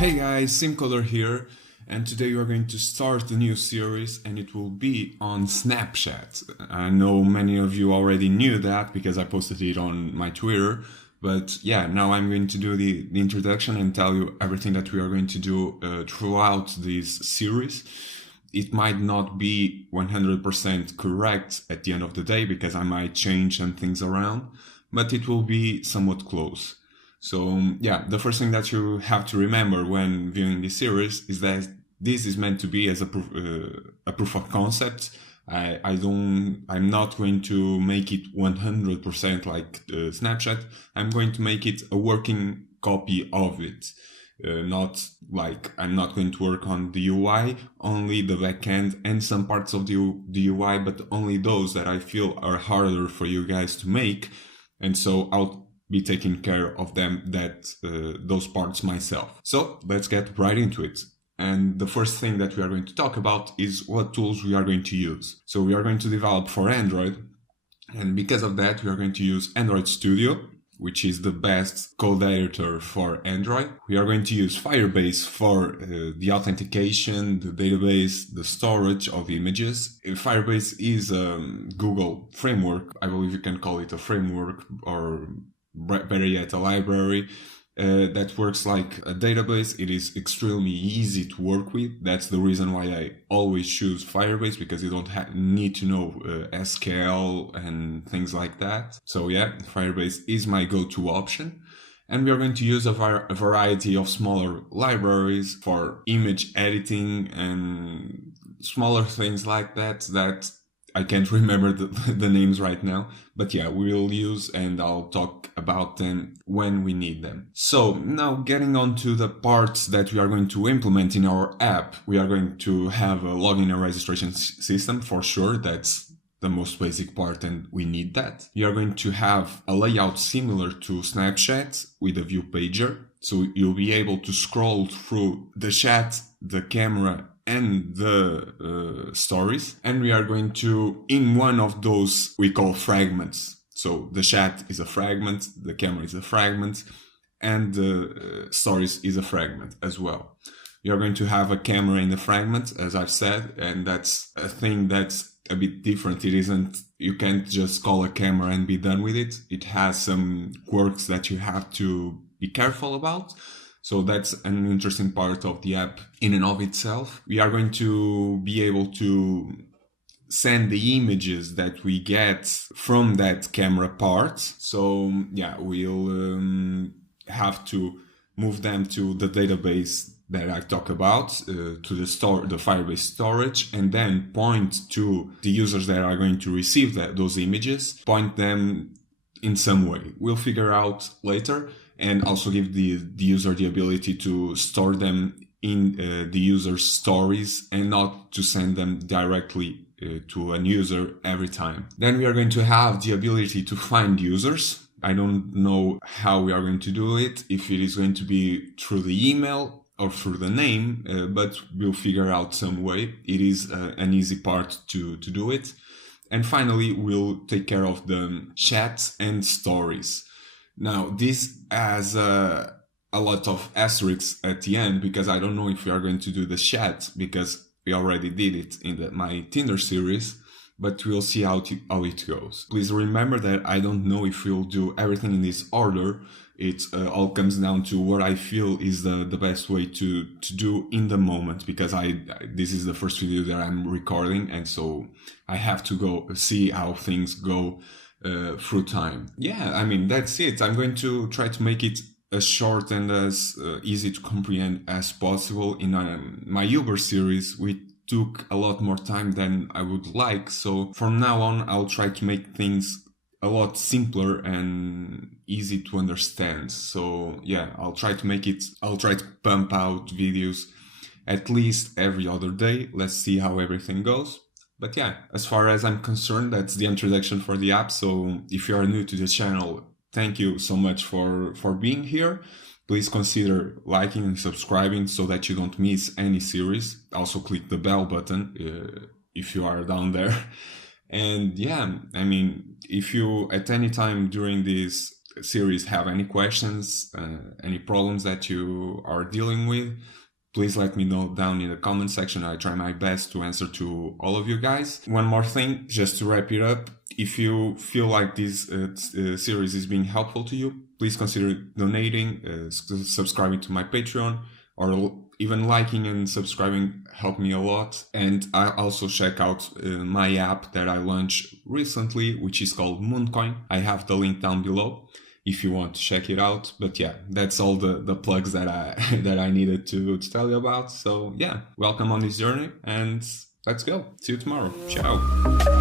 Hey guys, SimCoder here, and today we are going to start a new series and it will be on Snapchat. I know many of you already knew that because I posted it on my Twitter, but yeah, now I'm going to do the introduction and tell you everything that we are going to do throughout this series. It might not be 100% correct at the end of the day because I might change some things around, but it will be somewhat close. So yeah, the first thing that you have to remember when viewing this series is that this is meant to be as a proof of concept. I'm not going to make it 100% like Snapchat. I'm going to make it a working copy of it. Not like I'm not going to work on the UI, only the backend and some parts of the UI, but only those that I feel are harder for you guys to make. And so I'll be taking care of those parts myself. So let's get right into it. And the first thing that we are going to talk about is what tools we are going to use. So we are going to develop for Android. And because of that, we are going to use Android Studio, which is the best code editor for Android. We are going to use Firebase for the authentication, the database, the storage of images. Firebase is a Google framework. I believe you can call it a framework, or better yet, a library that works like a database. It is extremely easy to work with. That's the reason why I always choose Firebase, because you don't need to know SQL and things like that. So yeah, Firebase is my go-to option. And we are going to use a variety of smaller libraries for image editing and smaller things like that I can't remember the names right now, but yeah, we'll use and I'll talk about them when we need them. So now getting on to the parts that we are going to implement in our app, we are going to have a login and registration system for sure. That's the most basic part and we need that. We are going to have a layout similar to Snapchat with a view pager. So you'll be able to scroll through the chat, the camera, and the stories. And we are going to, in one of those we call fragments. So the chat is a fragment, the camera is a fragment, and the stories is a fragment as well. We are going to have a camera in the fragment, as I've said, and that's a thing that's a bit different. It isn't, you can't just call a camera and be done with it. It has some quirks that you have to be careful about. So that's an interesting part of the app in and of itself. We are going to be able to send the images that we get from that camera part. So yeah, we'll have to move them to the database that I talk about, to the Firebase storage, and then point to the users that are going to receive those images, point them in some way. We'll figure out later. And also give the user the ability to store them in the user's stories and not to send them directly to an user every time. Then we are going to have the ability to find users. I don't know how we are going to do it, if it is going to be through the email or through the name, but we'll figure out some way. It is an easy part to do it. And finally, we'll take care of the chats and stories. Now, this has a lot of asterisks at the end because I don't know if we are going to do the chat because we already did it in my Tinder series, but we'll see how it goes. Please remember that I don't know if we'll do everything in this order. It all comes down to what I feel is the best way to do in the moment, because this is the first video that I'm recording, and so I have to go see how things go through time. Yeah, I mean, that's it. I'm going to try to make it as short and as easy to comprehend as possible. In my Uber series, we took a lot more time than I would like. So from now on, I'll try to make things a lot simpler and easy to understand. So yeah, I'll try to pump out videos at least every other day. Let's see how everything goes. But yeah, as far as I'm concerned, that's the introduction for the app. So if you are new to the channel, thank you so much for being here. Please consider liking and subscribing so that you don't miss any series. Also click the bell button if you are down there. And yeah, I mean, if you at any time during this series have any questions, any problems that you are dealing with, please let me know down in the comment section. I try my best to answer to all of you guys. One more thing, just to wrap it up. If you feel like this series is being helpful to you, please consider donating, subscribing to my Patreon, or even liking and subscribing help me a lot. And I also check out my app that I launched recently, which is called Mooncoin. I have the link down below if you want to check it out. But yeah, that's all the plugs that I needed to tell you about. So yeah, welcome on this journey, and let's go. See you tomorrow. Ciao.